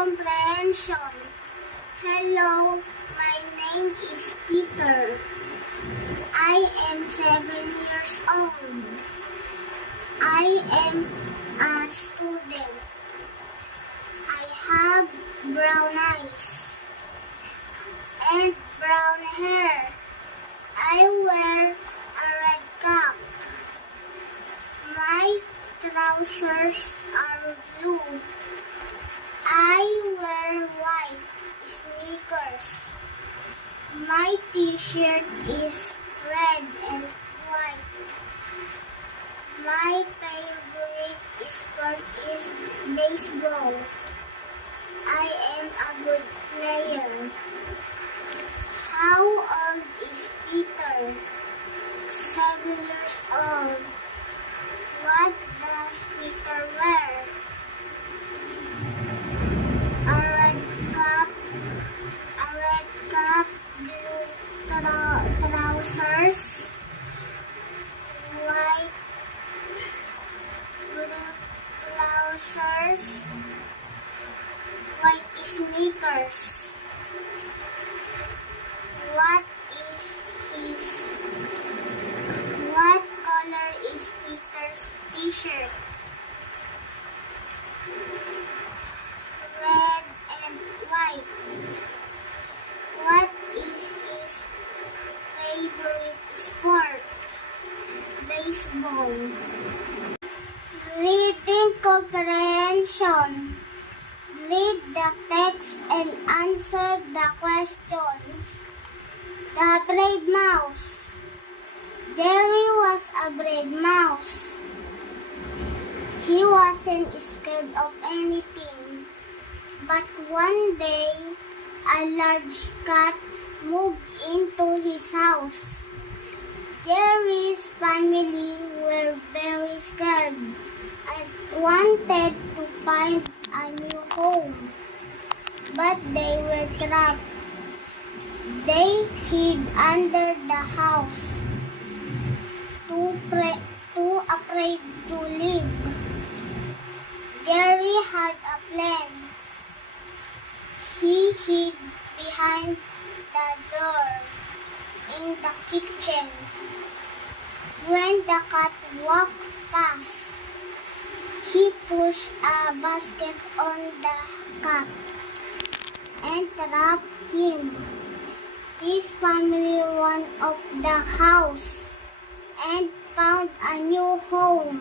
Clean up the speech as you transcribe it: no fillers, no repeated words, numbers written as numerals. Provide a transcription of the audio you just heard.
comprehension. Hello, my name is Peter. I am 7 years old. I am a student. I have brown eyes and brown hair. I wear a red cap. My trousers are blue. I wear white sneakers. My t-shirt is red and white. My favorite sport is baseball. I am a good player. How old is Peter? 7 years old. What does Peter wear? A red cap, blue trousers, white sneakers. What color is Peter's t-shirt? Red and white. What is his favorite sport? Baseball. Reading comprehension. Read the text and answer the questions. The brave mouse. Jerry was a brave mouse. He wasn't scared of anything. But one day, a large cat moved into his house. Jerry's family were very scared and wanted to find a new home. But they were trapped. They hid under the house, too afraid to leave. Jerry had a plan. He hid behind the door in the kitchen. When the cat walked past, he pushed a basket on the cat and trapped him. His family ran off the house and found a new home.